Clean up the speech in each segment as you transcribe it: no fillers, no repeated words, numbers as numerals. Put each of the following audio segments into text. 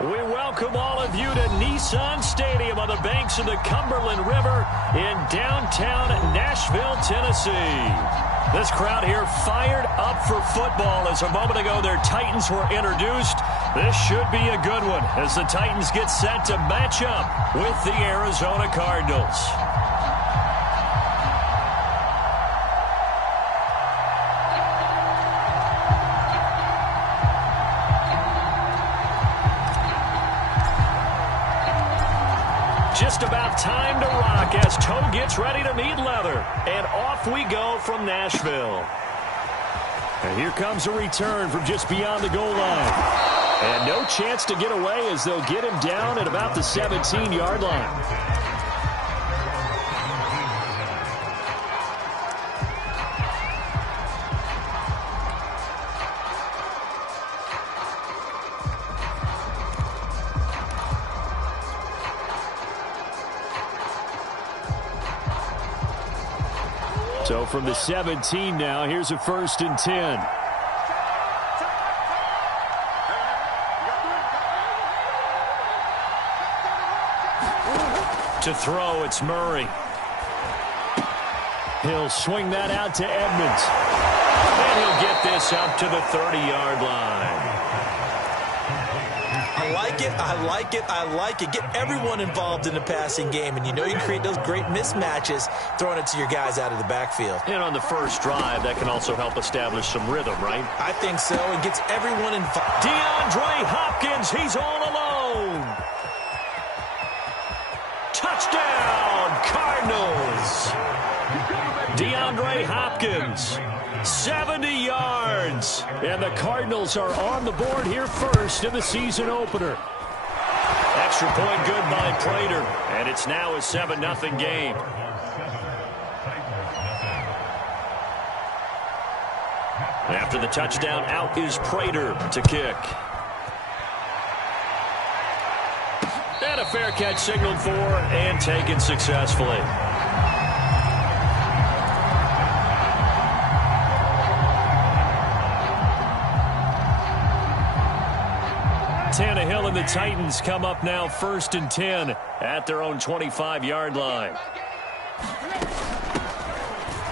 We welcome all of you to Nissan Stadium on the banks of the Cumberland River in downtown Nashville, Tennessee. This crowd here fired up for football as a moment ago their Titans were introduced. This should be a good one as the Titans get set to match up with the Arizona Cardinals. Just about time to rock as toe gets ready to meet leather. And off we go from Nashville. And here comes a return from just beyond the goal line. And no chance to get away as they'll get him down at about the 17-yard line. So from the 17 now, here's a 1st and 10. To throw, it's Murray. He'll swing that out to Edmonds. And he'll get this up to the 30-yard line. I like it, I like it, I like it. Get everyone involved in the passing game, and you know you can create those great mismatches throwing it to your guys out of the backfield. And on the first drive, that can also help establish some rhythm, right? I think so, and gets everyone involved. DeAndre Hopkins, he's all alone. Touchdown, Cardinals. DeAndre Hopkins, 70 yards. And the Cardinals are on the board here first in the season opener. Extra point good by Prater. And it's now a 7-0 game. After the touchdown, out is Prater to kick. And a fair catch signaled for and taken successfully. Tannehill and the Titans come up now 1st and 10 at their own 25-yard line.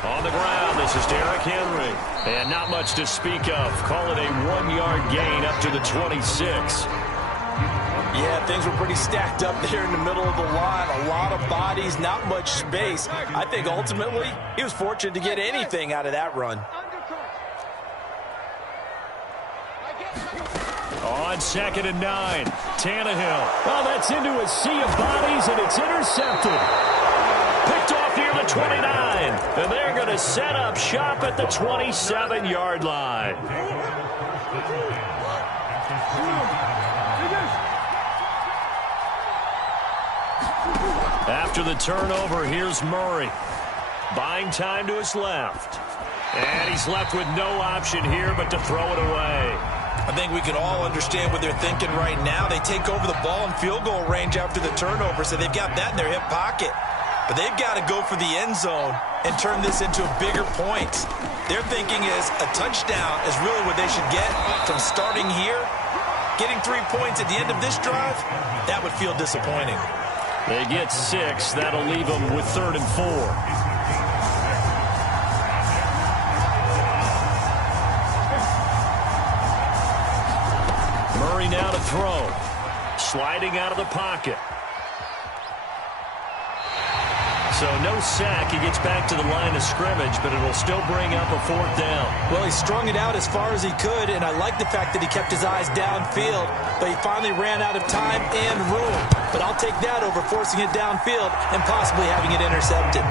On the ground, this is Derrick Henry. And not much to speak of. Call it a 1-yard gain up to the 26. Yeah, things were pretty stacked up there in the middle of the line. A lot of bodies, not much space. I think ultimately he was fortunate to get anything out of that run. On 2nd and 9, Tannehill. Oh, that's into a sea of bodies, and it's intercepted. Picked off near the 29, and they're going to set up shop at the 27-yard line. After the turnover, here's Murray. Buying time to his left. And he's left with no option here but to throw it away. I think we can all understand what they're thinking right now. They take over the ball in field goal range after the turnover, so they've got that in their hip pocket. But they've got to go for the end zone and turn this into a bigger point. Their thinking is a touchdown is really what they should get from starting here. Getting 3 points at the end of this drive, that would feel disappointing. They get 6. That'll leave them with 3rd and 4. Murray now to throw. Sliding out of the pocket. So no sack. He gets back to the line of scrimmage, but it'll still bring up a 4th down. Well, he strung it out as far as he could, and I like the fact that he kept his eyes downfield, but he finally ran out of time and room. But I'll take that over forcing it downfield and possibly having it intercepted.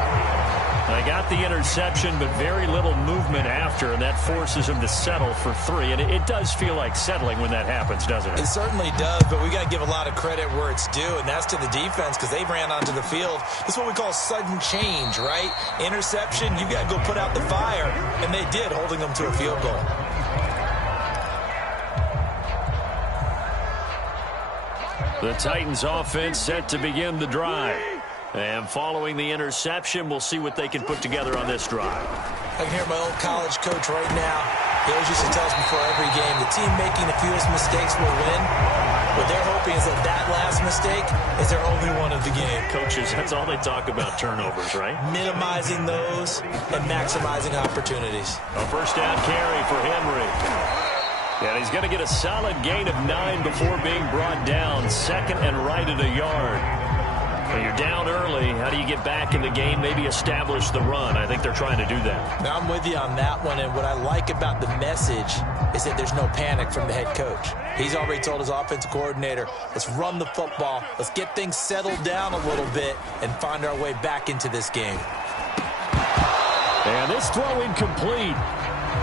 I got the interception, but very little movement after, and that forces him to settle for 3. And it does feel like settling when that happens, doesn't it? It certainly does, but we got to give a lot of credit where it's due, and that's to the defense because they ran onto the field. This is what we call sudden change, right? Interception, you got to go put out the fire, and they did, holding them to a field goal. The Titans offense set to begin the drive. And following the interception, we'll see what they can put together on this drive. I can hear my old college coach right now. He always used to tell us before every game, the team making the fewest mistakes will win. What they're hoping is that that last mistake is their only one of the game. Coaches, that's all they talk about, turnovers, right? Minimizing those and maximizing opportunities. A first down carry for Henry. And he's going to get a solid gain of 9 before being brought down. Second and right at a yard. When you're down early, how do you get back in the game, maybe establish the run? I think they're trying to do that. Now, I'm with you on that one, and what I like about the message is that there's no panic from the head coach. He's already told his offensive coordinator, let's run the football, let's get things settled down a little bit and find our way back into this game. And this throw incomplete.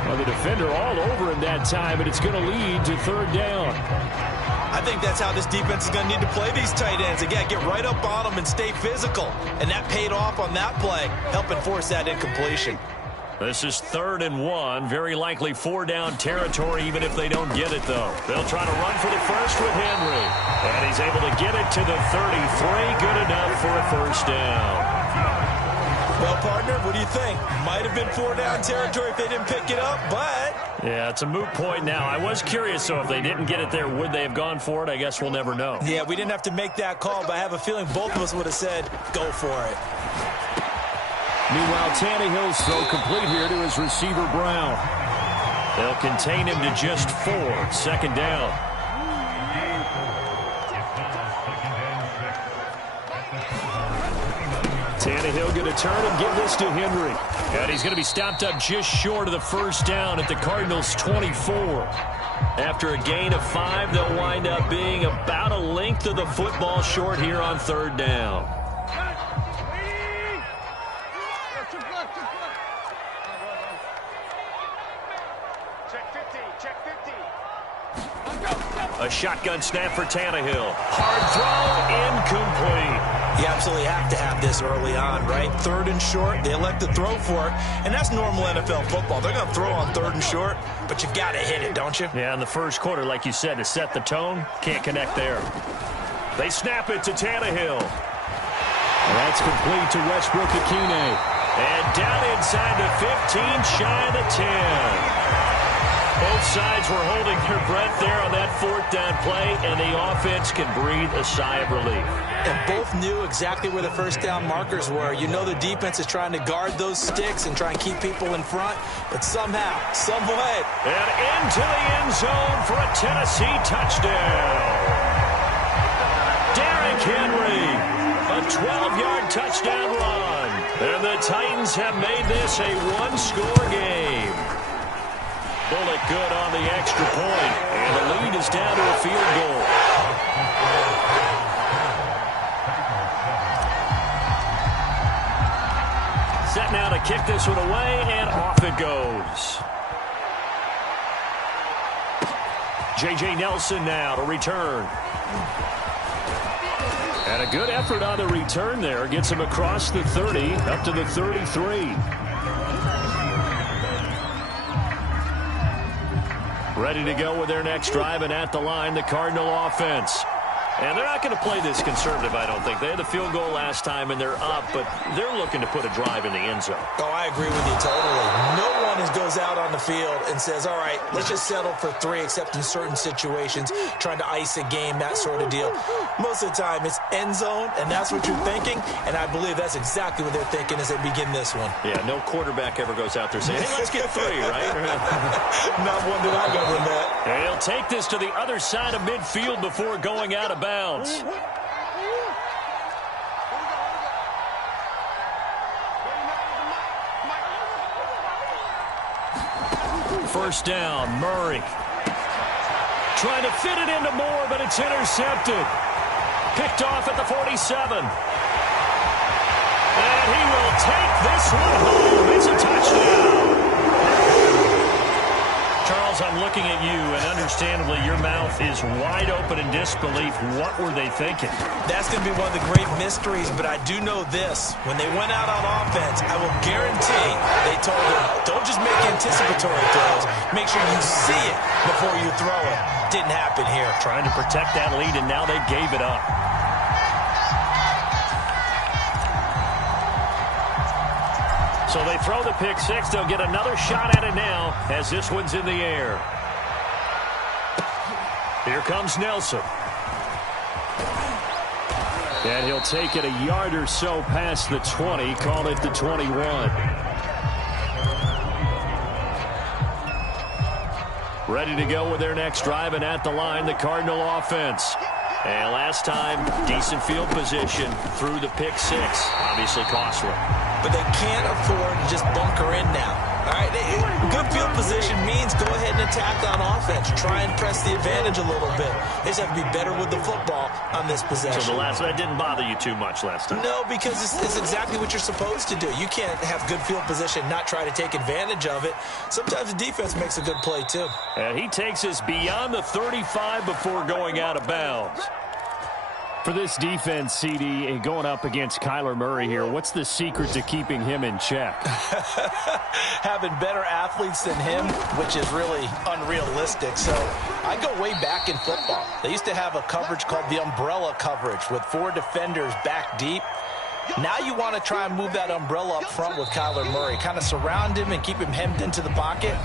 Well, the defender all over him that time, and it's going to lead to third down. I think that's how this defense is going to need to play these tight ends. Again, get right up on them and stay physical. And that paid off on that play, helping force that incompletion. This is 3rd and 1. Very likely 4-down territory, even if they don't get it, though. They'll try to run for the first with Henry. And he's able to get it to the 33. Good enough for a first down. Well, partner, what do you think? Might have been 4-down territory if they didn't pick it up, but... Yeah, it's a moot point now. I was curious, so if they didn't get it there, would they have gone for it? I guess we'll never know. Yeah, we didn't have to make that call, but I have a feeling both of us would have said, go for it. Meanwhile, Tannehill's throw complete here to his receiver, Brown. They'll contain him to just 4. 2nd down. Tannehill going to turn and give this to Henry. And he's going to be stopped up just short of the first down at the Cardinals' 24. After a gain of 5, they'll wind up being about a length of the football short here on 3rd down. A shotgun snap for Tannehill. Hard throw, incomplete. You absolutely have to have this early on, right? 3rd and short, they elect to throw for it, and that's normal NFL football. They're going to throw on 3rd and short, but you got to hit it, don't you? Yeah, in the first quarter, like you said, to set the tone, can't connect there. They snap it to Tannehill. That's complete to Westbrook-Akine. And down inside the 15, shy of the 10. Both sides were holding their breath there on that 4th down play, and the offense can breathe a sigh of relief. And both knew exactly where the first down markers were. You know the defense is trying to guard those sticks and try and keep people in front, but somehow, some way. And into the end zone for a Tennessee touchdown. Derrick Henry, a 12-yard touchdown run. And the Titans have made this a 1-score game. Bullet good on the extra point, and the lead is down to a field goal. Set now to kick this one away, and off it goes. J.J. Nelson now to return. And a good effort on the return there. Gets him across the 30, up to the 33. Ready to go with their next drive, and at the line, the Cardinal offense. And they're not going to play this conservative, I don't think. They had the field goal last time, and they're up, but they're looking to put a drive in the end zone. Oh, I agree with you totally. No one goes out on the field and says, all right, let's just settle for 3, except in certain situations, trying to ice a game, that sort of deal. Most of the time, it's end zone, and that's what you're thinking, and I believe that's exactly what they're thinking as they begin this one. Yeah, no quarterback ever goes out there saying, hey, let's get 3, right? Not one that I've ever met. And he'll take this to the other side of midfield before going out of bounds. First down, Murray. Trying to fit it into Moore, but it's intercepted. Picked off at the 47. And he will take this one home. It's a touchdown. Charles, I'm looking at you, and understandably, your mouth is wide open in disbelief. What were they thinking? That's going to be one of the great mysteries, but I do know this. When they went out on offense, I will guarantee they told them, don't just make anticipatory throws. Make sure you see it before you throw it. Didn't happen here. Trying to protect that lead, and now they gave it up. So they throw the pick six. They'll get another shot at it now as this one's in the air. Here comes Nelson. And he'll take it a yard or so past the 20, call it the 21. Ready to go with their next drive, and at the line, the Cardinal offense. And last time, decent field position through the pick six. Obviously costly. But they can't afford to just bunker in now. All right, good field position means go ahead and attack on offense. Try and press the advantage a little bit. They just have to be better with the football on this possession. So that didn't bother you too much last time? No, because it's exactly what you're supposed to do. You can't have good field position, not try to take advantage of it. Sometimes the defense makes a good play, too. And he takes us beyond the 35 before going out of bounds. For this defense, CD, and going up against Kyler Murray here, what's the secret to keeping him in check? Having better athletes than him, which is really unrealistic. So I go way back in football. They used to have a coverage called the umbrella coverage with 4 defenders back deep. Now you want to try and move that umbrella up front with Kyler Murray. Kind of surround him and keep him hemmed into the pocket.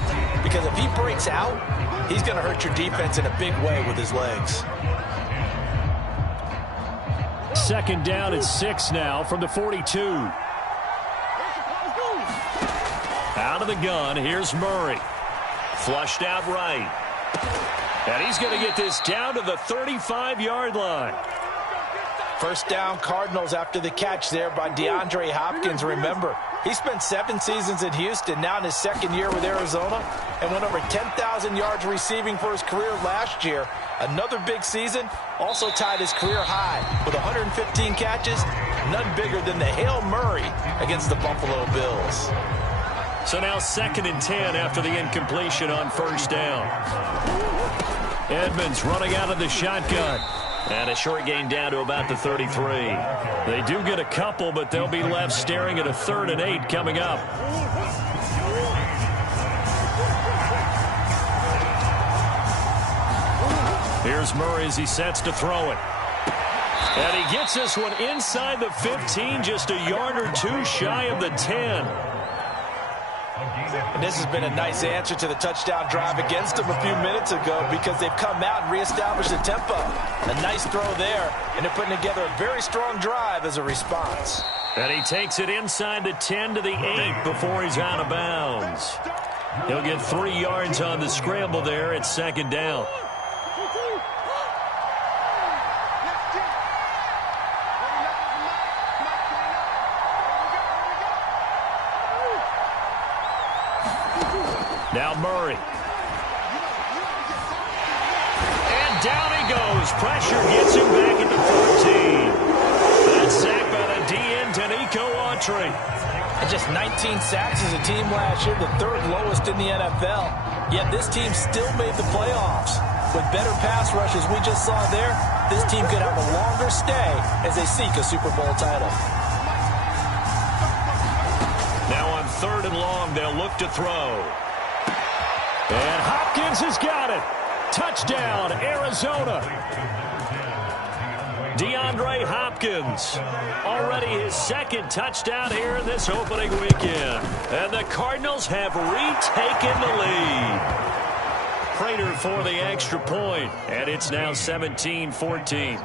Because if he breaks out, he's going to hurt your defense in a big way with his legs. Second down and 6 now from the 42. Out of the gun, here's Murray. Flushed out right. And he's going to get this down to the 35-yard line. First down, Cardinals after the catch there by DeAndre Hopkins. Remember, he spent 7 seasons in Houston, now in his second year with Arizona, and went over 10,000 yards receiving for his career last year. Another big season, also tied his career high with 115 catches, none bigger than the Hail Murray against the Buffalo Bills. So now 2nd and 10 after the incompletion on first down. Edmonds running out of the shotgun. And a short gain down to about the 33. They do get a couple, but they'll be left staring at a 3rd and 8 coming up. Here's Murray as he sets to throw it. And he gets this one inside the 15, just a yard or 2 shy of the 10. And this has been a nice answer to the touchdown drive against them a few minutes ago because they've come out and reestablished the tempo. A nice throw there, and they're putting together a very strong drive as a response. And he takes it inside the 10 to the 8 before he's out of bounds. He'll get 3 yards on the scramble there at 2nd down. Now Murray. And down he goes. Pressure gets him back at the 14. That's sacked by the DN, Danico Autry. And just 19 sacks as a team last year, the 3rd lowest in the NFL. Yet this team still made the playoffs. With better pass rushes we just saw there, this team could have a longer stay as they seek a Super Bowl title. Now on 3rd and long, they'll look to throw. And Hopkins has got it. Touchdown, Arizona. DeAndre Hopkins. Already his 2nd touchdown here in this opening weekend. And the Cardinals have retaken the lead. Prater for the extra point. And it's now 17-14.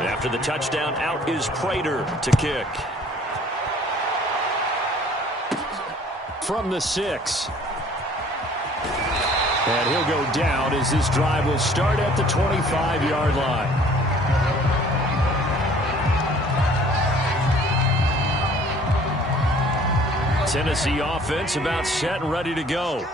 After the touchdown, out is Prater to kick. From the 6. And he'll go down as this drive will start at the 25-yard line. Tennessee offense about set and ready to go.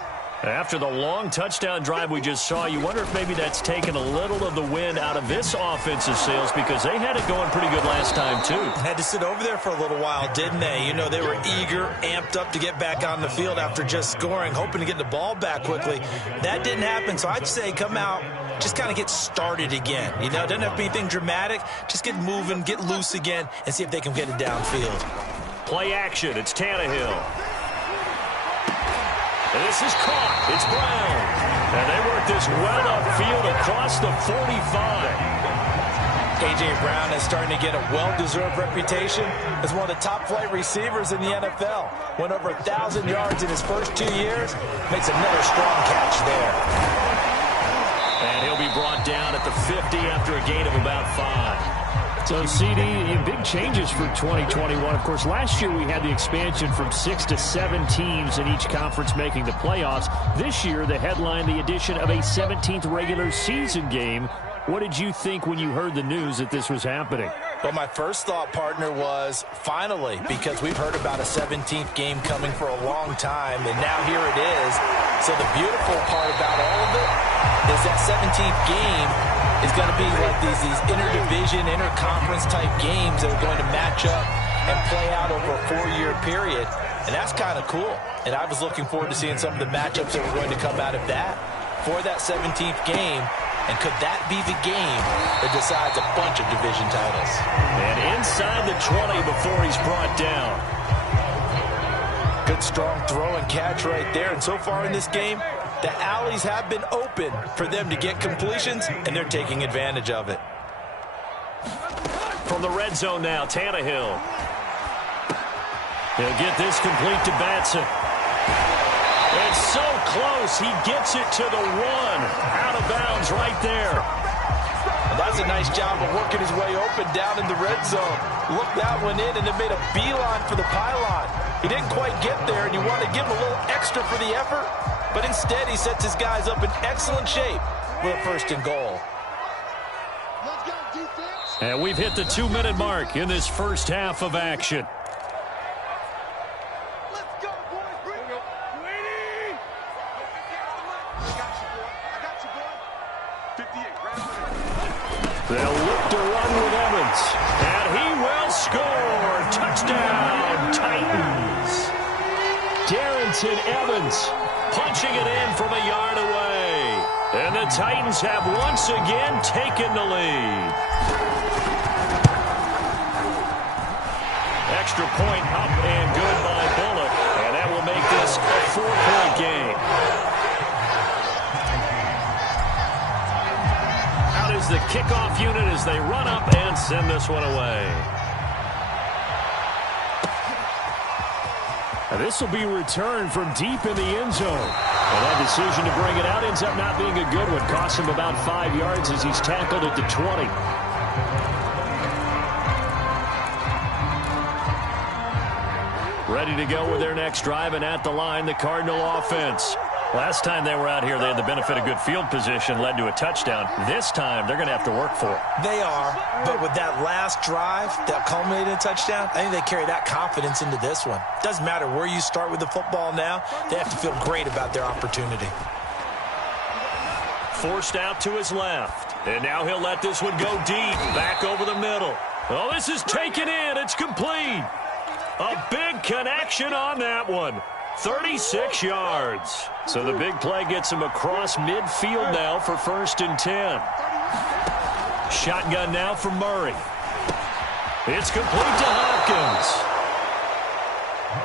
After the long touchdown drive we just saw, you wonder if maybe that's taken a little of the wind out of this offensive sails because they had it going pretty good last time, too. Had to sit over there for a little while, didn't they? You know, they were eager, amped up to get back on the field after just scoring, hoping to get the ball back quickly. That didn't happen, so I'd say come out, just kind of get started again. You know, it doesn't have to be anything dramatic. Just get moving, get loose again, and see if they can get it downfield. Play action. It's Tannehill. And this is caught. It's Brown. And they work this well upfield across the 45. A.J. Brown is starting to get a well-deserved reputation as one of the top-flight receivers in the NFL. Went over 1,000 yards in his first 2 years. Makes another strong catch there. And he'll be brought down at the 50 after a gain of about 5. So, CD, big changes for 2021. Of course, last year we had the expansion from 6 to 7 teams in each conference making the playoffs. This year, the headline, the addition of a 17th regular season game. What did you think when you heard the news that this was happening? Well, my first thought, partner, was finally, because we've heard about a 17th game coming for a long time, and now here it is. So the beautiful part about all of it is that 17th game is going to be like these interdivision, interconference type games that are going to match up and play out over a 4-year period. And that's kind of cool. And I was looking forward to seeing some of the matchups that were going to come out of that for that 17th game. And could that be the game that decides a bunch of division titles? And inside the 20 before he's brought down. Good strong throw and catch right there. And so far in this game, the alleys have been open for them to get completions, and they're taking advantage of it. From the red zone now, Tannehill. He'll get this complete to Batson. It's so close, he gets it to the 1. Out of bounds right there. And that's a nice job of working his way open down in the red zone. Looked that one in and it made a beeline for the pylon. He didn't quite get there, and you want to give him a little extra for the effort. But instead, he sets his guys up in excellent shape with a 1st and goal. And we've hit the 2-minute mark in this first half of action. They'll look to run with Evans. And he will score. Touchdown, Titans. Darrington Evans punching it in from a yard away. And the Titans have once again taken the lead. Extra point up and good by Bullock. And that will make this a 4-point game. Out is the kickoff unit as they run up and send this one away. Now this will be returned from deep in the end zone. And that decision to bring it out ends up not being a good one. Costs him about 5 yards as he's tackled at the 20. Ready to go with their next drive, and at the line, the Cardinal offense. Last time they were out here, they had the benefit of good field position, led to a touchdown. This time, they're going to have to work for it. They are, but with that last drive that culminated in a touchdown, I think they carry that confidence into this one. Doesn't matter where you start with the football now, they have to feel great about their opportunity. Forced out to his left, and now he'll let this one go deep, back over the middle. Oh, this is taken in. It's complete. A big connection on that one. 36 yards. So the big play gets him across midfield now for 1st and 10. Shotgun now for Murray. It's complete to Hopkins.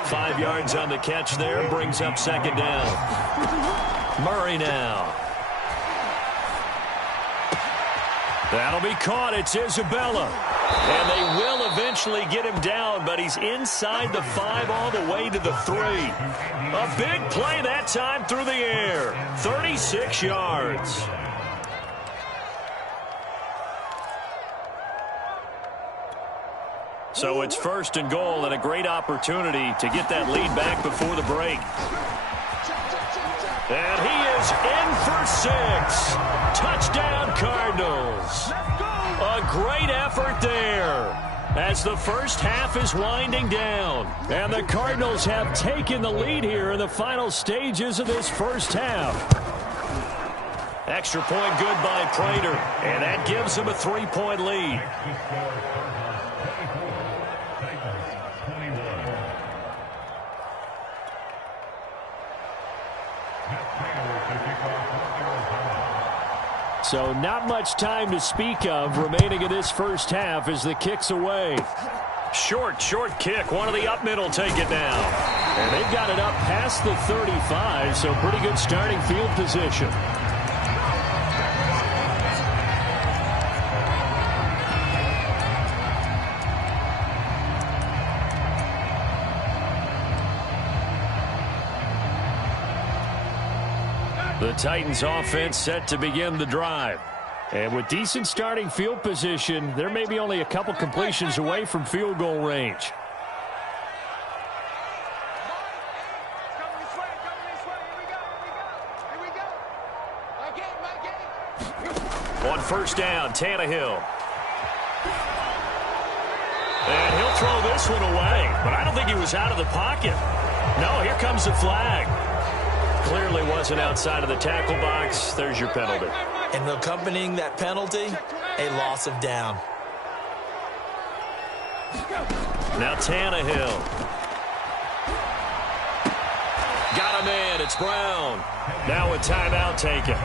5 yards on the catch there. Brings up 2nd down. Murray now. That'll be caught. It's Isabella. And they will eventually get him down, but he's inside the 5 all the way to the 3. A big play that time through the air. 36 yards. So it's 1st and goal, and a great opportunity to get that lead back before the break. And he is in for 6. Touchdown, Cardinals. A great effort there as the first half is winding down. And the Cardinals have taken the lead here in the final stages of this first half. Extra point good by Prater, and that gives them a 3-point lead. So not much time to speak of remaining in this first half as the kick's away. Short kick. One of the up middle take it now. And they've got it up past the 35, so pretty good starting field position. The Titans offense set to begin the drive. And with decent starting field position, there may be only a couple completions away from field goal range. On first down, Tannehill. And he'll throw this one away. But I don't think he was out of the pocket. No, here comes the flag. Clearly wasn't outside of the tackle box. There's your penalty. And accompanying that penalty, a loss of down. Now Tannehill. Got him in. It's Brown. Now a timeout taken.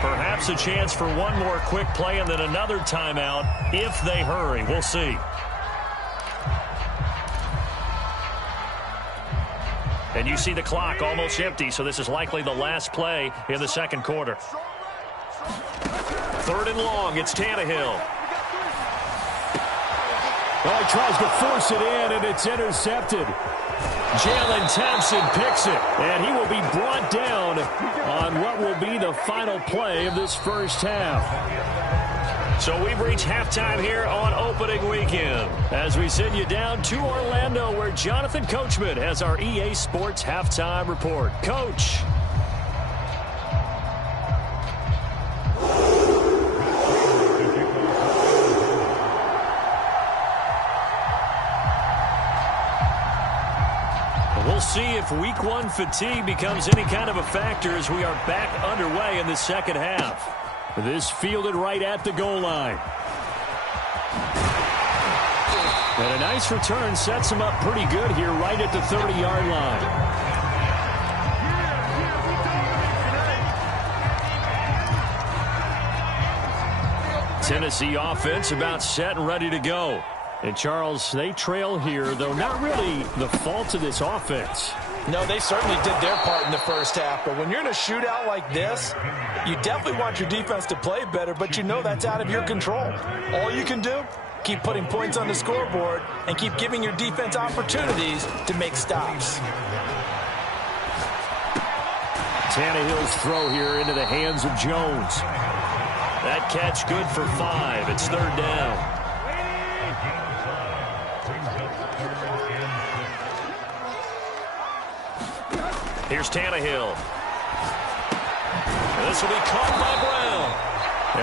Perhaps a chance for one more quick play and then another timeout if they hurry. We'll see. And you see the clock almost empty, so this is likely the last play in the second quarter. Third and long, it's Tannehill. Well, he tries to force it in, and it's intercepted. Jalen Thompson picks it, and he will be brought down on what will be the final play of this first half. So we've reached halftime here on opening weekend as we send you down to Orlando where Jonathan Coachman has our EA Sports halftime report. Coach. We'll see if week one fatigue becomes any kind of a factor as we are back underway in the second half. This fielded right at the goal line. And a nice return sets him up pretty good here right at the 30-yard line. Tennessee offense about set and ready to go. And, Charles, they trail here, though not really the fault of this offense. No, they certainly did their part in the first half. But when you're in a shootout like this, you definitely want your defense to play better, but you know that's out of your control. All you can do, keep putting points on the scoreboard and keep giving your defense opportunities to make stops. Tannehill's throw here into the hands of Jones. That catch good for 5. It's third down. Here's Tannehill. This will be caught by Brown.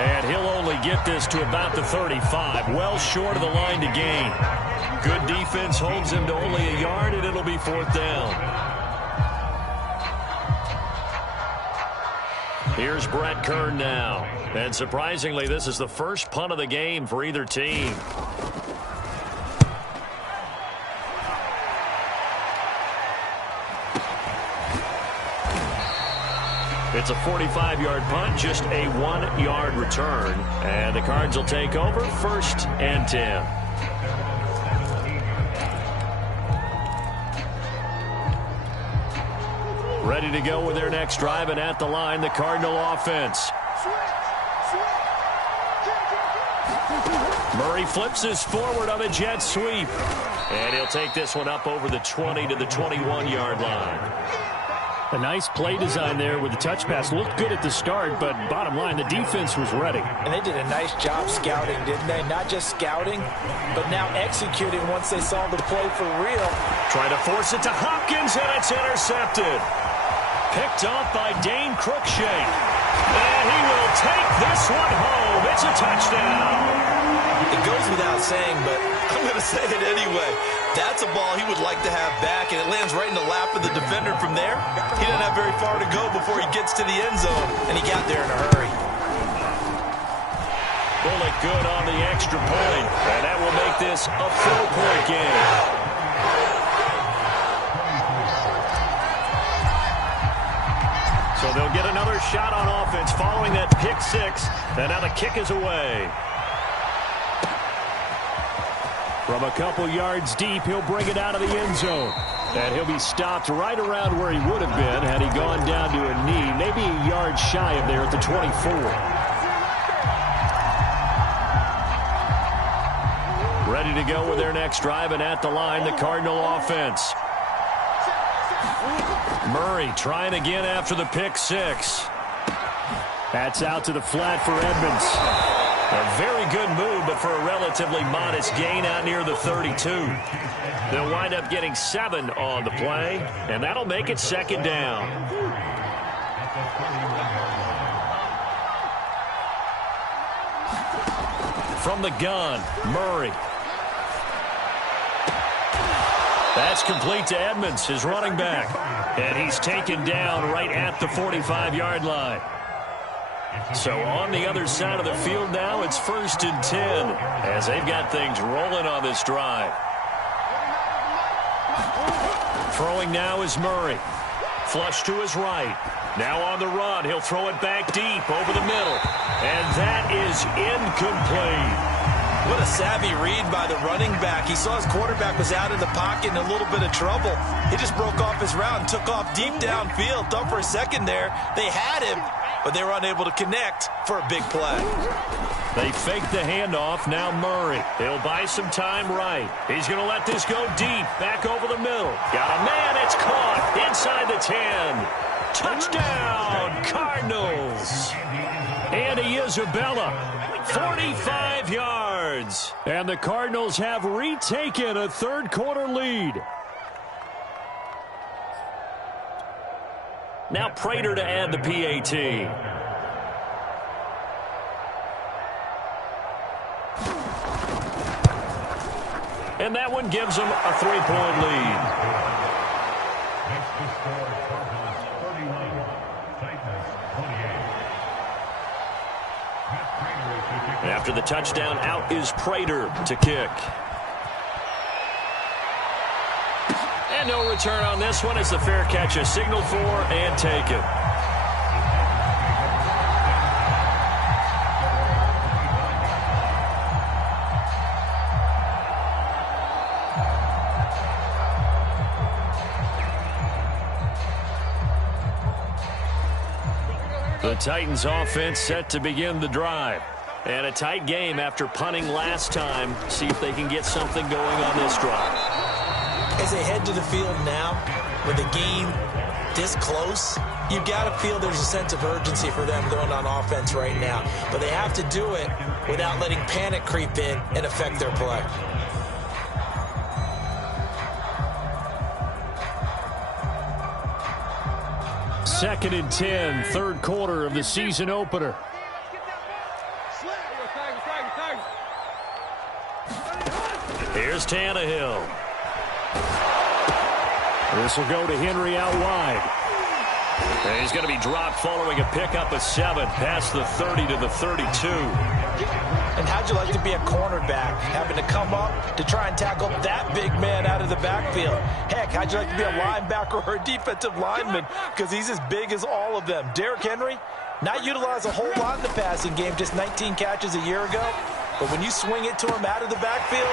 And he'll only get this to about the 35. Well short of the line to gain. Good defense holds him to only a yard, and it'll be fourth down. Here's Brett Kern now. And surprisingly, this is the first punt of the game for either team. It's a 45-yard punt, just a 1-yard return. And the Cards will take over first and 10. Ready to go with their next drive, and at the line, the Cardinal offense. Murray flips this forward on a jet sweep. And he'll take this one up over the 20 to the 21-yard line. A nice play design there with the touch pass. Looked good at the start, but bottom line, the defense was ready. And they did a nice job scouting, didn't they? Not just scouting, but now executing once they saw the play for real. Trying to force it to Hopkins, and it's intercepted. Picked off by Dane Cruikshank. And he will take this one home. It's a touchdown. It goes without saying, but I'm going to say it anyway. That's a ball he would like to have back, and it lands right in the lap of the defender from there. He didn't have very far to go before he gets to the end zone, and he got there in a hurry. Bullock good on the extra point, and that will make this a 4-point game. So they'll get another shot on offense following that pick six, and now the kick is away. From a couple yards deep, he'll bring it out of the end zone. And he'll be stopped right around where he would have been had he gone down to a knee, maybe a yard shy of there at the 24. Ready to go with their next drive, and at the line, the Cardinal offense. Murray trying again after the pick six. That's out to the flat for Edmonds. A very good move, but for a relatively modest gain out near the 32. They'll wind up getting 7 on the play, and that'll make it second down. From the gun, Murray. That's complete to Edmonds, his running back. And he's taken down right at the 45-yard line. So on the other side of the field now, it's 1st and 10 as they've got things rolling on this drive. Throwing now is Murray. Flush to his right. Now on the run. He'll throw it back deep over the middle. And that is incomplete. What a savvy read by the running back. He saw his quarterback was out in the pocket in a little bit of trouble. He just broke off his route and took off deep downfield. Thought for a second there they had him, but they were unable to connect for a big play. They fake the handoff. Now Murray. He'll buy some time right. He's going to let this go deep. Back over the middle. Got a man. It's caught inside the 10. Touchdown, Cardinals. Andy Isabella, 45 yards. And the Cardinals have retaken a third-quarter lead. Now Prater to add the PAT. And that one gives them a 3-point lead. After the touchdown, out is Prater to kick. And no return on this one as the fair catch is signaled for and taken. The Titans offense set to begin the drive. And a tight game after punting last time. See if they can get something going on this drive. As they head to the field now, with the game this close, you've got to feel there's a sense of urgency for them going on offense right now. But they have to do it without letting panic creep in and affect their play. Second and 10, third quarter of the season opener. Here's Tannehill. This will go to Henry out wide. And he's going to be dropped following a pickup of 7 past the 30 to the 32. And how'd you like to be a cornerback, having to come up to try and tackle that big man out of the backfield? Heck, how'd you like to be a linebacker or a defensive lineman? Because he's as big as all of them. Derrick Henry, not utilized a whole lot in the passing game, just 19 catches a year ago. But when you swing it to him out of the backfield,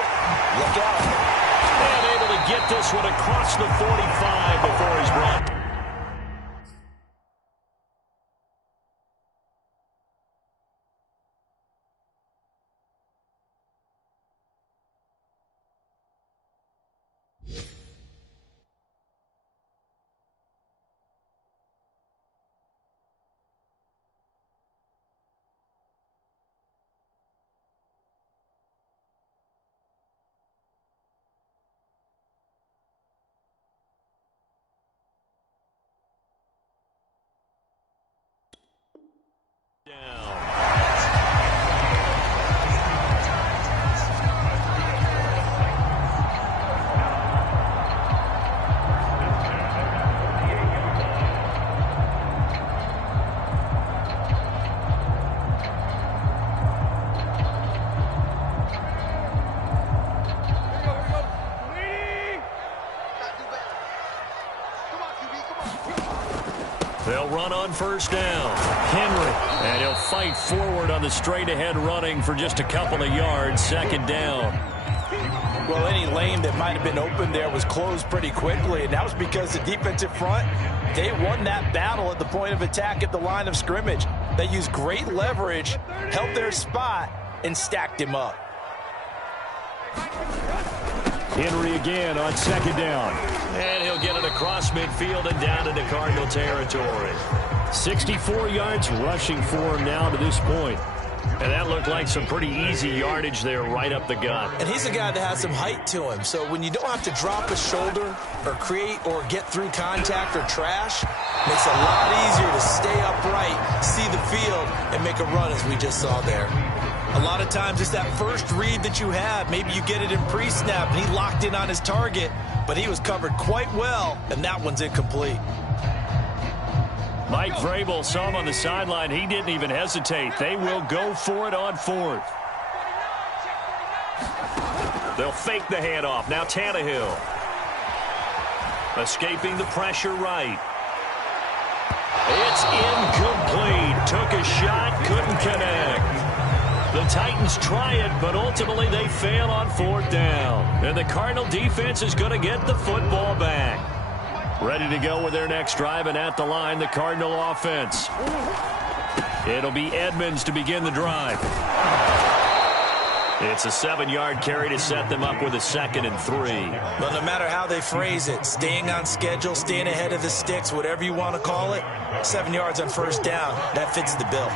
look out. And able to get this one across the 45 before he's brought. They'll run on first down. Henry. And he'll fight forward on the straight-ahead running for just a couple of yards. Second down. Well, any lane that might have been open there was closed pretty quickly, and that was because the defensive front, they won that battle at the point of attack at the line of scrimmage. They used great leverage, held their spot, and stacked him up. Henry again on second down. And he'll get it across midfield and down into Cardinal territory. 64 yards rushing for him now to this point. And that looked like some pretty easy yardage there right up the gut. And he's a guy that has some height to him. So when you don't have to drop a shoulder or create or get through contact or trash, makes it a lot easier to stay upright, see the field, and make a run as we just saw there. A lot of times it's that first read that you have. Maybe you get it in pre-snap and he locked in on his target, but he was covered quite well, and that one's incomplete. Mike Vrabel saw him on the sideline. He didn't even hesitate. They will go for it on fourth. They'll fake the handoff. Now Tannehill. Escaping the pressure right. It's incomplete. Took a shot, couldn't connect. The Titans try it, but ultimately they fail on fourth down. And the Cardinal defense is going to get the football back. Ready to go with their next drive, and at the line, the Cardinal offense. It'll be Edmonds to begin the drive. It's a 7-yard carry to set them up with a 2nd and 3. Well, no matter how they phrase it, staying on schedule, staying ahead of the sticks, whatever you want to call it, 7 yards on first down, that fits the bill.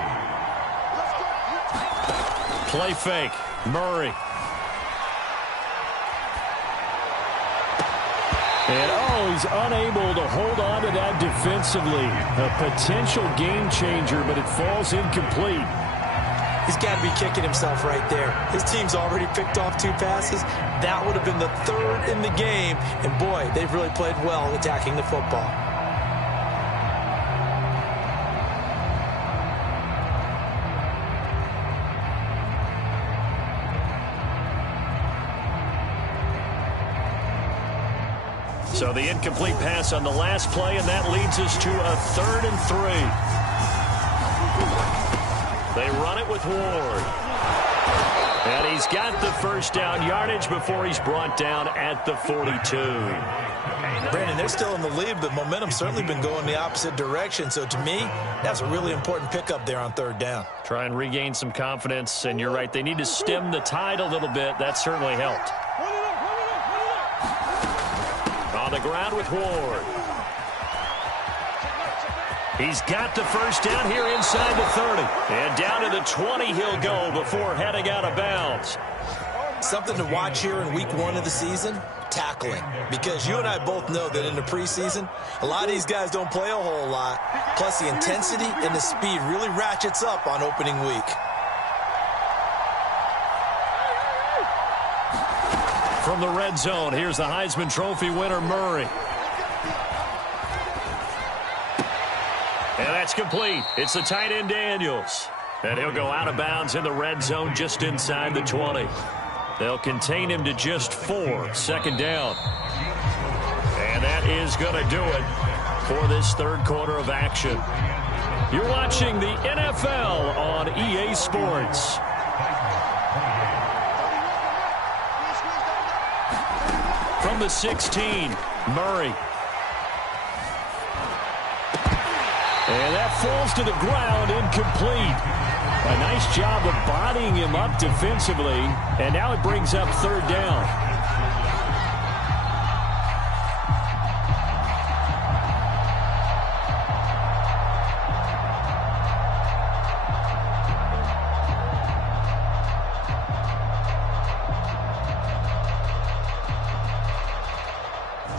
Play fake. Murray. And, he's unable to hold on to that defensively. A potential game changer, but it falls incomplete. He's got to be kicking himself right there. His team's already picked off 2 passes. That would have been the 3rd in the game. And, boy, they've really played well attacking the football. So the incomplete pass on the last play, and that leads us to a 3rd and 3. They run it with Ward. And he's got the first down yardage before he's brought down at the 42. Brandon, they're still in the lead, but momentum's certainly been going the opposite direction. So to me, that's a really important pickup there on 3rd down. Try and regain some confidence, and you're right, they need to stem the tide a little bit. That certainly helped. On the ground with Ward. He's got the first down here inside the 30. And down to the 20 he'll go before heading out of bounds. Something to watch here in week 1 of the season, tackling. Because you and I both know that in the preseason, a lot of these guys don't play a whole lot. Plus the intensity and the speed really ratchets up on opening week. From the red zone, here's the Heisman Trophy winner, Murray. And that's complete. It's the tight end, Daniels. And he'll go out of bounds in the red zone just inside the 20. They'll contain him to just 4, 2nd down. And that is going to do it for this 3rd quarter of action. You're watching the NFL on EA Sports. From the 16, Murray. And that falls to the ground, incomplete. A nice job of bodying him up defensively, and now it brings up 3rd down.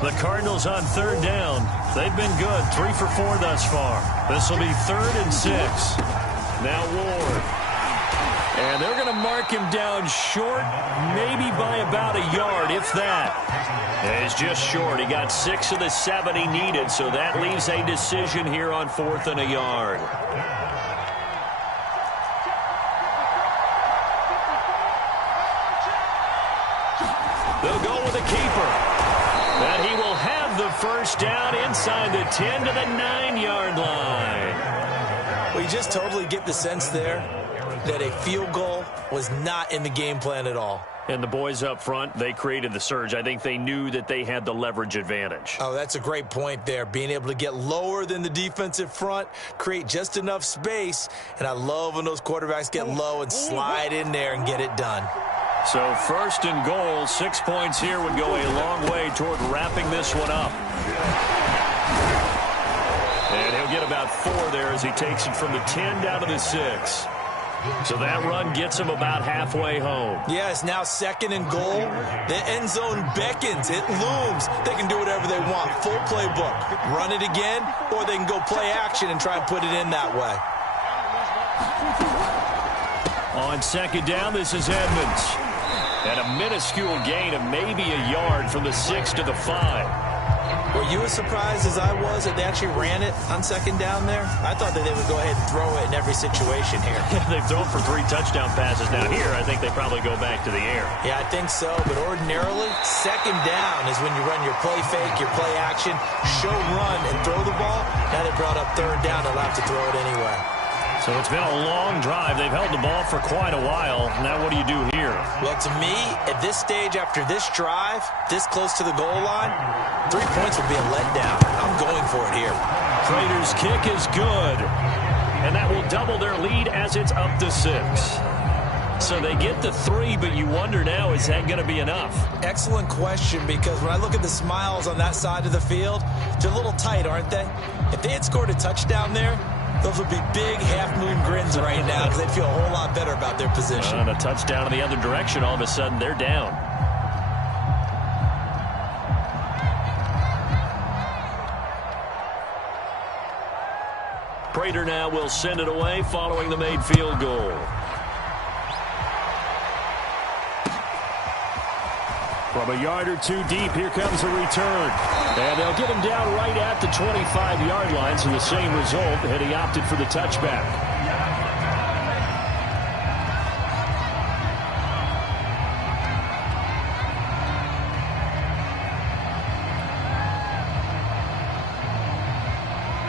The Cardinals on 3rd down. They've been good, 3 for 4 thus far. This will be 3rd and 6. Now Ward. And they're going to mark him down short, maybe by about a yard, if that. And it's just short. He got 6 of the 7 he needed, so that leaves a decision here on 4th and a yard. They'll go with a keeper. And he will have the first down inside the 10 to the 9-yard line. Well, you just totally get the sense there that a field goal was not in the game plan at all. And the boys up front, they created the surge. I think they knew that they had the leverage advantage. Oh, that's a great point there. Being able to get lower than the defensive front, create just enough space. And I love when those quarterbacks get low and slide in there and get it done. So first and goal, 6 points here would go a long way toward wrapping this one up. And he'll get about 4 there as he takes it from the 10 down to the 6. So that run gets him about halfway home. Yeah, it's now second and goal. The end zone beckons. It looms. They can do whatever they want. Full playbook. Run it again, or they can go play action and try and put it in that way. On second down, this is Edmonds. And a minuscule gain of maybe a yard from the 6 to the 5. Were you as surprised as I was that they actually ran it on second down there? I thought that they would go ahead and throw it in every situation here. They've thrown for 3 touchdown passes. Now here, I think they probably go back to the air. Yeah, I think so. But ordinarily, second down is when you run your play fake, your play action, show run, and throw the ball. Now they brought up third down. They'll have to throw it anyway. So it's been a long drive. They've held the ball for quite a while. Now what do you do here? Well, to me, at this stage after this drive, this close to the goal line, 3 points would be a letdown. I'm going for it here. Prater's kick is good. And that will double their lead as it's up to 6. So they get the 3, but you wonder now, is that going to be enough? Excellent question, because when I look at the smiles on that side of the field, they're a little tight, aren't they? If they had scored a touchdown there, those would be big half-moon grins right now because they'd feel a whole lot better about their position. And a touchdown in the other direction, all of a sudden they're down. Prater now will send it away following the made field goal. From a yard or 2 deep, here comes a return. And they'll get him down right at the 25-yard line, so the same result, and he opted for the touchback.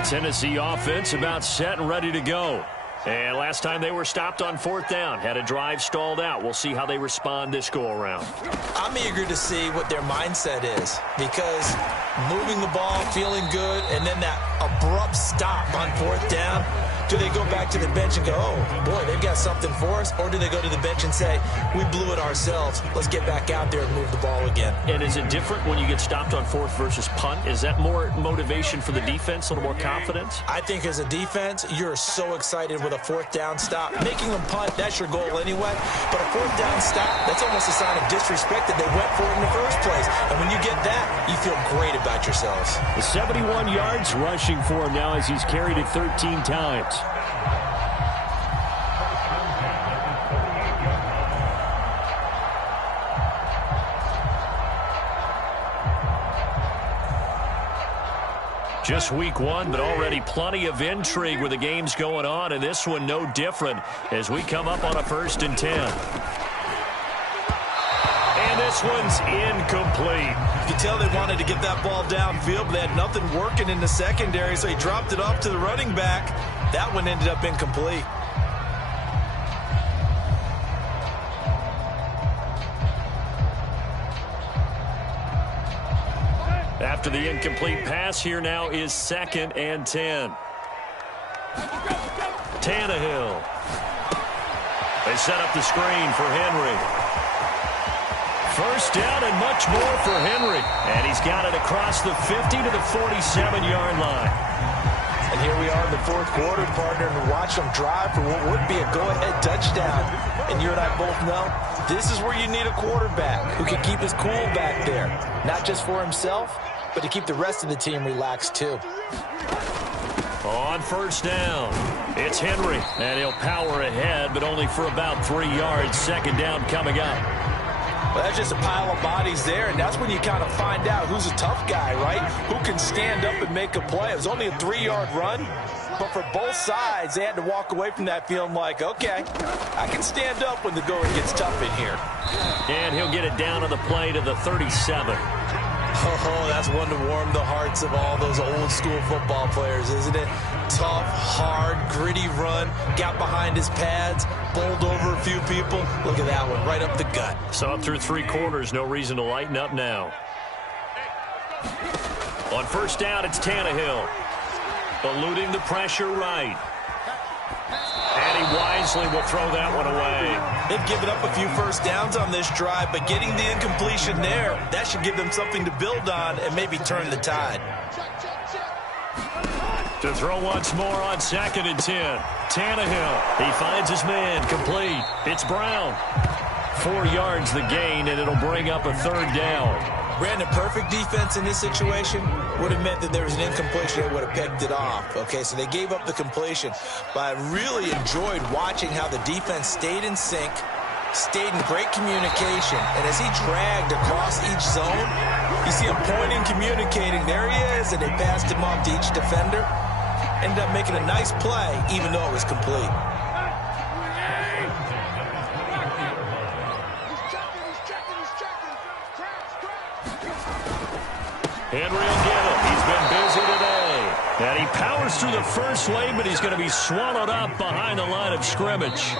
Tennessee offense about set and ready to go. And last time they were stopped on 4th down, had a drive stalled out. We'll see how they respond this go-around. I'm eager to see what their mindset is, because moving the ball, feeling good, and then that abrupt stop on 4th down, do they go back to the bench and go, oh, boy, they've got something for us? Or do they go to the bench and say, we blew it ourselves, let's get back out there and move the ball again? And is it different when you get stopped on 4th versus punt? Is that more motivation for the defense, a little more confidence? I think as a defense, you're so excited with a 4th down stop. Making them punt, that's your goal anyway. But a 4th down stop, that's almost a sign of disrespect that they went for it in the first place. And when you get that, you feel great about yourselves. The 71 yards rushing for him now as he's carried it 13 times. Just week 1, but already plenty of intrigue with the games going on, and this one no different as we come up on a 1st and 10. And this one's incomplete. You can tell they wanted to get that ball downfield, but they had nothing working in the secondary, so he dropped it off to the running back. That one ended up incomplete. After the incomplete pass, here now is 2nd and 10. Tannehill. They set up the screen for Henry. First down and much more for Henry. And he's got it across the 50 to the 47-yard line. And here we are in the 4th quarter, partner, and watch them drive for what would be a go-ahead touchdown. And you and I both know this is where you need a quarterback who can keep his cool back there. Not just for himself, but to keep the rest of the team relaxed too. On 1st down, it's Henry. And he'll power ahead, but only for about 3 yards. 2nd down coming up. Well, that's just a pile of bodies there, and that's when you kind of find out who's a tough guy, right? Who can stand up and make a play. It was only a 3-yard run, but for both sides, they had to walk away from that feeling like, okay, I can stand up when the going gets tough in here. And he'll get it down on the play to the 37. Oh, that's one to warm the hearts of all those old-school football players, isn't it? Tough, hard, gritty run, got behind his pads, bowled over a few people. Look at that one, right up the gut. So up through 3 quarters, no reason to lighten up now. On 1st down, it's Tannehill. Eluding the pressure right. And he wisely will throw that one away. They've given up a few first downs on this drive, but getting the incompletion there, that should give them something to build on and maybe turn the tide. To throw once more on 2nd and 10. Tannehill, he finds his man, complete. It's Brown. 4 yards the gain, and it'll bring up a 3rd down. Brandon, perfect defense in this situation would have meant that there was an incompletion that would have picked it off. Okay, so they gave up the completion, but I really enjoyed watching how the defense stayed in sync, stayed in great communication, and as he dragged across each zone, you see him pointing, communicating. There he is, and they passed him off to each defender. Ended up making a nice play, even though it was complete. Henry will get it. He's been busy today. And he powers through the first wave, but he's going to be swallowed up behind the line of scrimmage.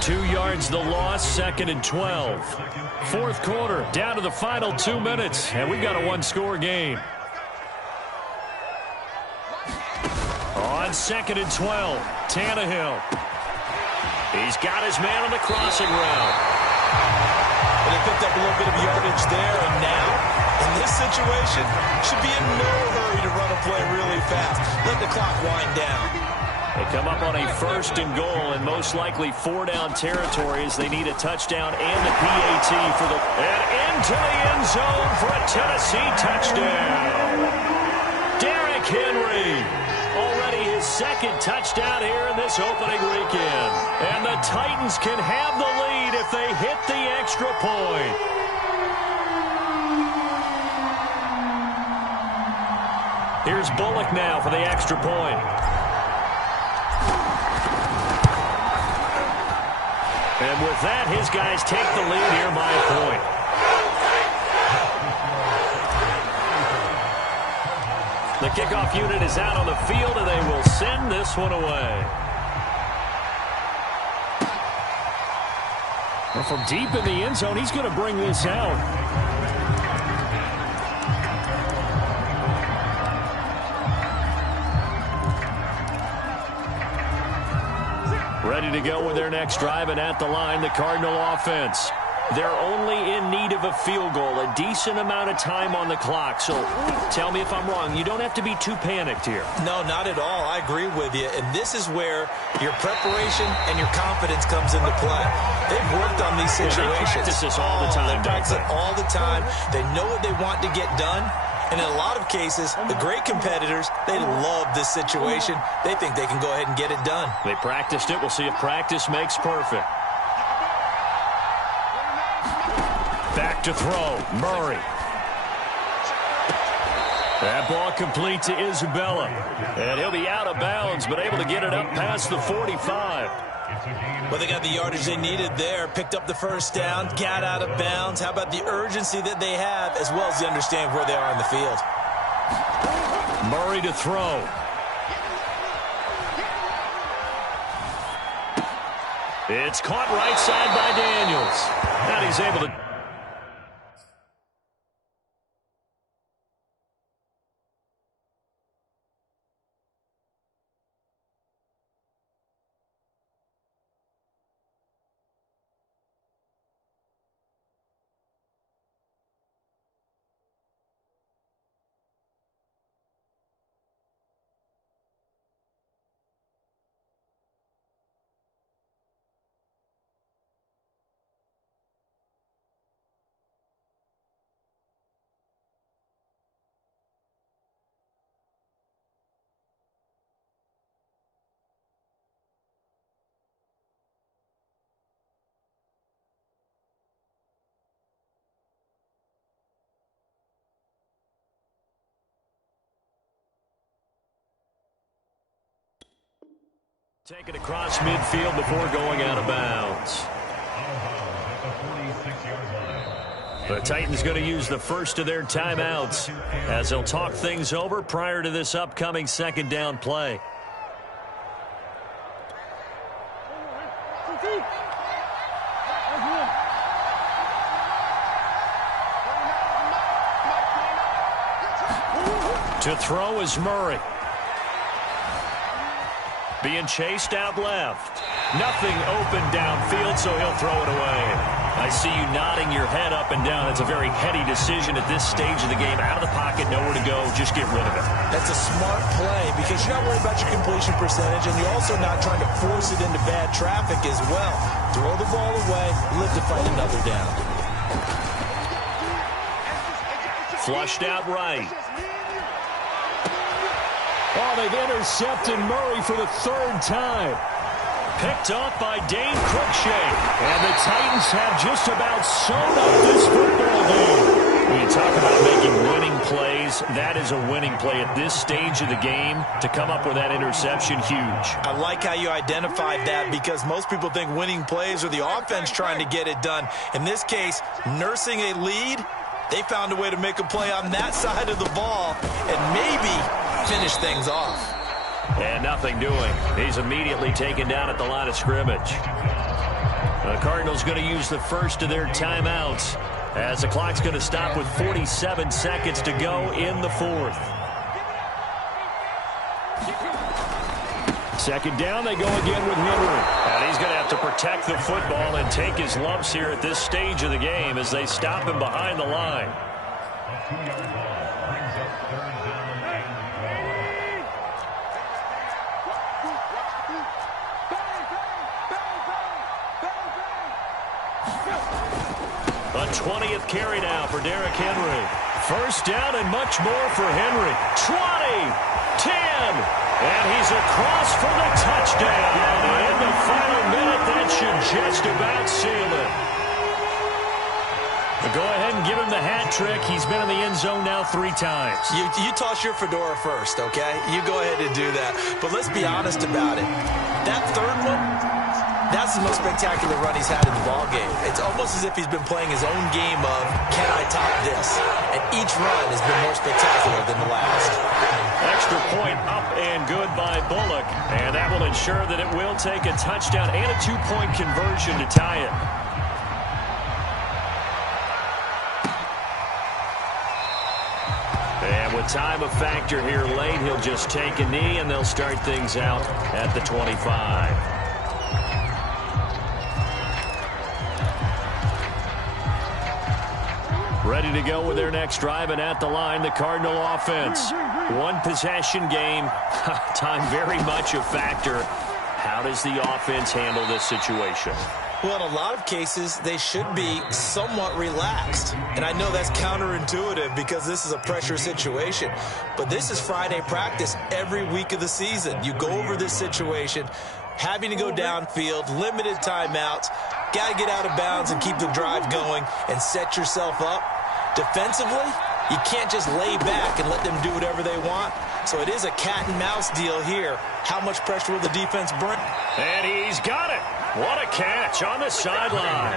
2 yards the loss, 2nd and 12. 4th quarter, down to the final 2 minutes, and we've got a 1-score game. On 2nd and 12, Tannehill. He's got his man on the crossing route. And they picked up a little bit of yardage there, and now, in this situation, should be in no hurry to run a play really fast. Let the clock wind down. They come up on a 1st and goal, and most likely 4-down territory as they need a touchdown and a PAT for the... And into the end zone for a Tennessee touchdown. Derrick Henry. Already his 2nd touchdown here in this opening weekend. And the Titans can have the lead if they hit the extra point. Here's Bullock now for the extra point. And with that, his guys take the lead here by a point. The kickoff unit is out on the field, and they will send this one away. Well, from deep in the end zone, he's going to bring this out. Ready to go with their next drive, and at the line, the Cardinal offense. They're only in need of a field goal, a decent amount of time on the clock. So tell me if I'm wrong. You don't have to be too panicked here. No, not at all. I agree with you. And this is where your preparation and your confidence comes into play. They've worked on these situations. They practice this all the time. They practice it all the time. They know what they want to get done. And in a lot of cases, the great competitors, they love this situation. They think they can go ahead and get it done. They practiced it. We'll see if practice makes perfect. Back to throw, Murray. That ball complete to Isabella. And he'll be out of bounds, but able to get it up past the 45. Well, they got the yardage they needed there, picked up the first down, got out of bounds. How about the urgency that they have, as well as the understanding where they are on the field? Murray to throw. It's caught right side by Daniels. And he's able to... Take it across midfield before going out of bounds. The Titans going to use the first of their timeouts as they'll talk things over prior to this upcoming 2nd down play. To throw is Murray. Being chased out left. Nothing open downfield, so he'll throw it away. I see you nodding your head up and down. It's a very heady decision at this stage of the game. Out of the pocket, nowhere to go. Just get rid of it. That's a smart play because you're not worried about your completion percentage, and you're also not trying to force it into bad traffic as well. Throw the ball away, live to fight another down. Flushed out right. Oh, they've intercepted Murray for the third time. Picked off by Dane Cruikshank. And the Titans have just about sewn up this football game. When you talk about making winning plays, that is a winning play at this stage of the game. To come up with that interception, huge. I like how you identified that because most people think winning plays are the offense trying to get it done. In this case, nursing a lead, they found a way to make a play on that side of the ball and maybe finish things off. And nothing doing. He's immediately taken down at the line of scrimmage. The Cardinals going to use the first of their timeouts as the clock's going to stop with 47 seconds to go in the fourth. Second down, they go again with Henry. And he's going to have to protect the football and take his lumps here at this stage of the game as they stop him behind the line. A 20th carry now for Derrick Henry. First down and much more for Henry. 20, 10, and he's across for the touchdown. In the final minute, that should just about seal it. But go ahead and give him the hat trick. He's been in the end zone now 3 times. You toss your fedora first, okay? You go ahead and do that. But let's be honest about it. That third one, that's the most spectacular run he's had in the ballgame. It's almost as if he's been playing his own game of, can I top this? And each run has been more spectacular than the last. Extra point up and good by Bullock. And that will ensure that it will take a touchdown and a 2-point conversion to tie it. And with time a factor here late, he'll just take a knee and they'll start things out at the 25. Ready to go with their next drive, and at the line, the Cardinal offense. One possession game. Time very much a factor. How does the offense handle this situation? Well, in a lot of cases, they should be somewhat relaxed. And I know that's counterintuitive because this is a pressure situation. But this is Friday practice every week of the season. You go over this situation, having to go downfield, limited timeouts, got to get out of bounds and keep the drive going and set yourself up. Defensively, you can't just lay back and let them do whatever they want. So it is a cat and mouse deal here. How much pressure will the defense bring? And he's got it. What a catch on the sideline.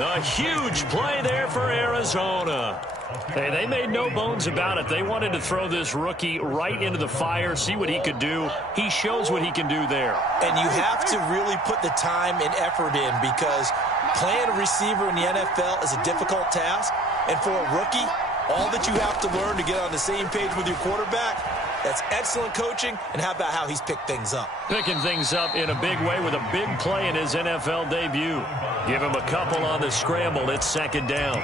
A huge play there for Arizona. Hey, they made no bones about it. They wanted to throw this rookie right into the fire, see what he could do. He shows what he can do there. And you have to really put the time and effort in because playing a receiver in the NFL is a difficult task. And for a rookie, all that you have to learn to get on the same page with your quarterback, that's excellent coaching. And how about how he's picked things up? Picking things up in a big way with a big play in his NFL debut. Give him a couple on the scramble. It's second down.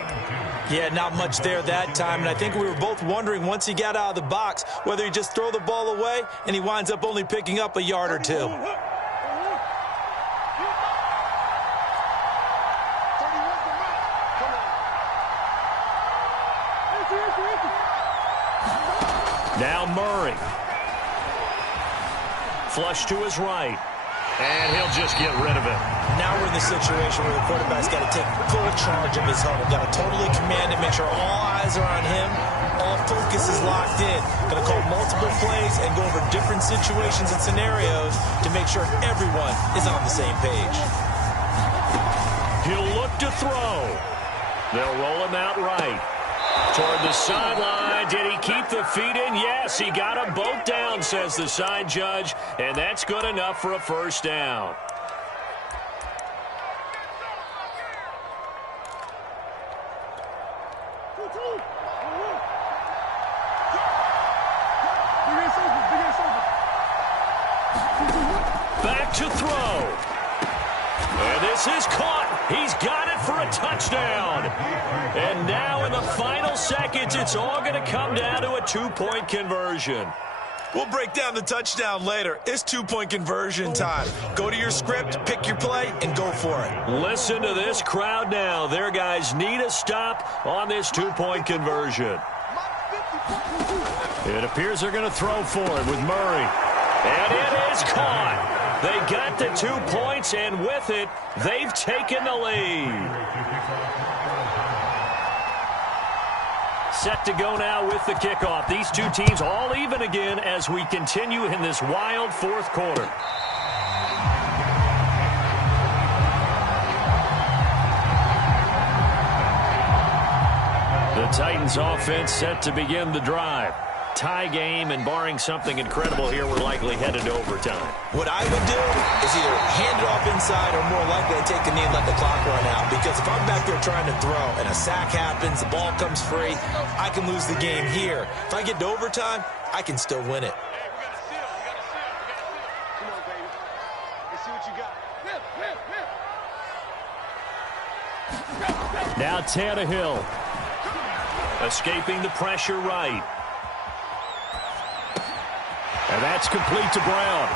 Yeah, not much there that time. And I think we were both wondering once he got out of the box whether he just throw the ball away and he winds up only picking up a yard or 2. Now Murray. Flush to his right. And he'll just get rid of it. Now we're in the situation where the quarterback's got to take full charge of his huddle. Got to totally command it, make sure all eyes are on him. All focus is locked in. Going to call multiple plays and go over different situations and scenarios to make sure everyone is on the same page. He'll look to throw. They'll roll him out right. Toward the sideline. Did he keep the feet in? Yes, he got them both down, says the side judge. And that's good enough for a first down. Back to throw. And this is caught. He's got it for a touchdown. And now in the final seconds, it's all going to come down to a two-point conversion. We'll break down the touchdown later. It's two-point conversion time. Go to your script, pick your play, and go for it. Listen to this crowd now. Their guys need a stop on this two-point conversion. It appears they're going to throw for it with Murray. And it is caught. They got the 2 points, and with it, they've taken the lead. Set to go now with the kickoff. These two teams all even again as we continue in this wild fourth quarter. The Titans offense set to begin the drive. Tie game, and barring something incredible here, we're likely headed to overtime. What I would do is either hand it off inside or more likely to take a knee and let the clock run out. Because if I'm back there trying to throw and a sack happens, the ball comes free, I can lose the game here. If I get to overtime, I can still win it. Now Tannehill. Escaping the pressure right. And that's complete to Brown.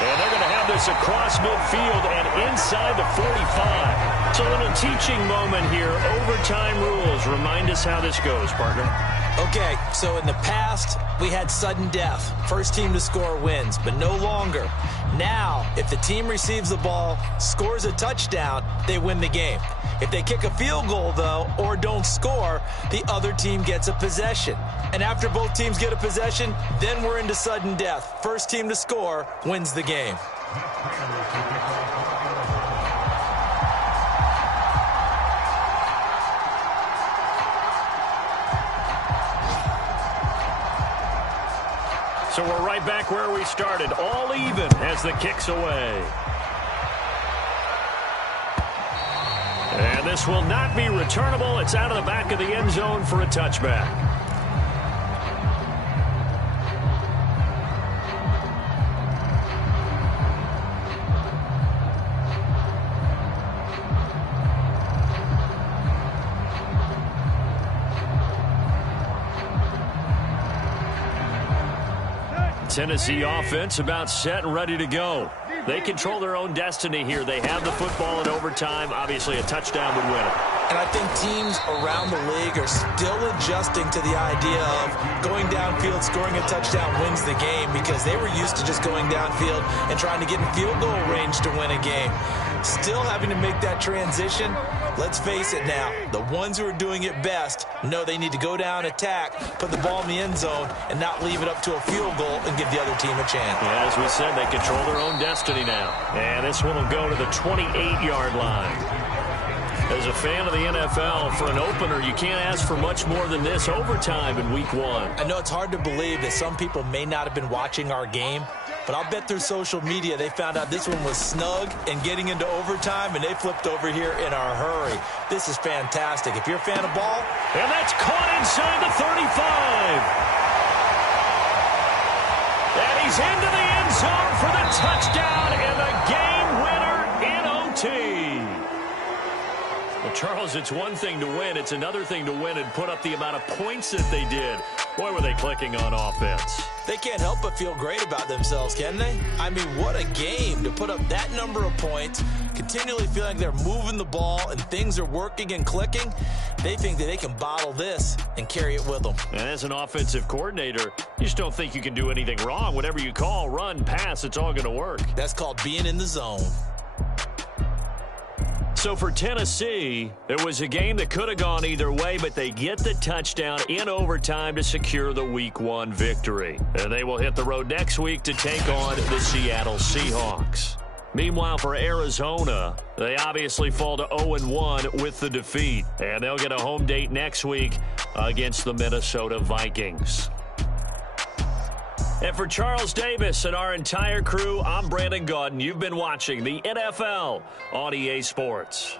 And they're going to have this across midfield and inside the 45. It's a little teaching moment here. Overtime rules. Remind us how this goes, partner. Okay, so in the past, we had sudden death. First team to score wins, but no longer. Now, if the team receives the ball, scores a touchdown, they win the game. If they kick a field goal, though, or don't score, the other team gets a possession. And after both teams get a possession, then we're into sudden death. First team to score wins the game. So we're right back where we started, all even as the kick's away. And this will not be returnable. It's out of the back of the end zone for a touchback. Tennessee offense about set and ready to go. They control their own destiny here. They have the football in overtime. Obviously, a touchdown would win it. And I think teams around the league are still adjusting to the idea of going downfield, scoring a touchdown wins the game, because they were used to just going downfield and trying to get in field goal range to win a game. Still having to make that transition. Let's face it now, the ones who are doing it best know they need to go down, attack, put the ball in the end zone, and not leave it up to a field goal and give the other team a chance. Yeah, as we said, they control their own destiny now. And this one will go to the 28-yard line. As a fan of the NFL, for an opener, you can't ask for much more than this overtime in Week 1. I know it's hard to believe that some people may not have been watching our game, but I'll bet through social media they found out this one was snug and getting into overtime, and they flipped over here in a hurry. This is fantastic. If you're a fan of ball. And that's caught inside the 35. And he's into the end zone for the touchdown and the game winner in OT. Well, Charles, it's one thing to win. It's another thing to win and put up the amount of points that they did. Boy, were they clicking on offense. They can't help but feel great about themselves, can they? I mean, what a game to put up that number of points, continually feel like they're moving the ball and things are working and clicking. They think that they can bottle this and carry it with them. And as an offensive coordinator, you just don't think you can do anything wrong. Whatever you call, run, pass, it's all going to work. That's called being in the zone. So for Tennessee, it was a game that could have gone either way, but they get the touchdown in overtime to secure the Week 1 victory. And they will hit the road next week to take on the Seattle Seahawks. Meanwhile, for Arizona, they obviously fall to 0-1 with the defeat. And they'll get a home date next week against the Minnesota Vikings. And for Charles Davis and our entire crew, I'm Brandon Gaudin. You've been watching the NFL on EA Sports.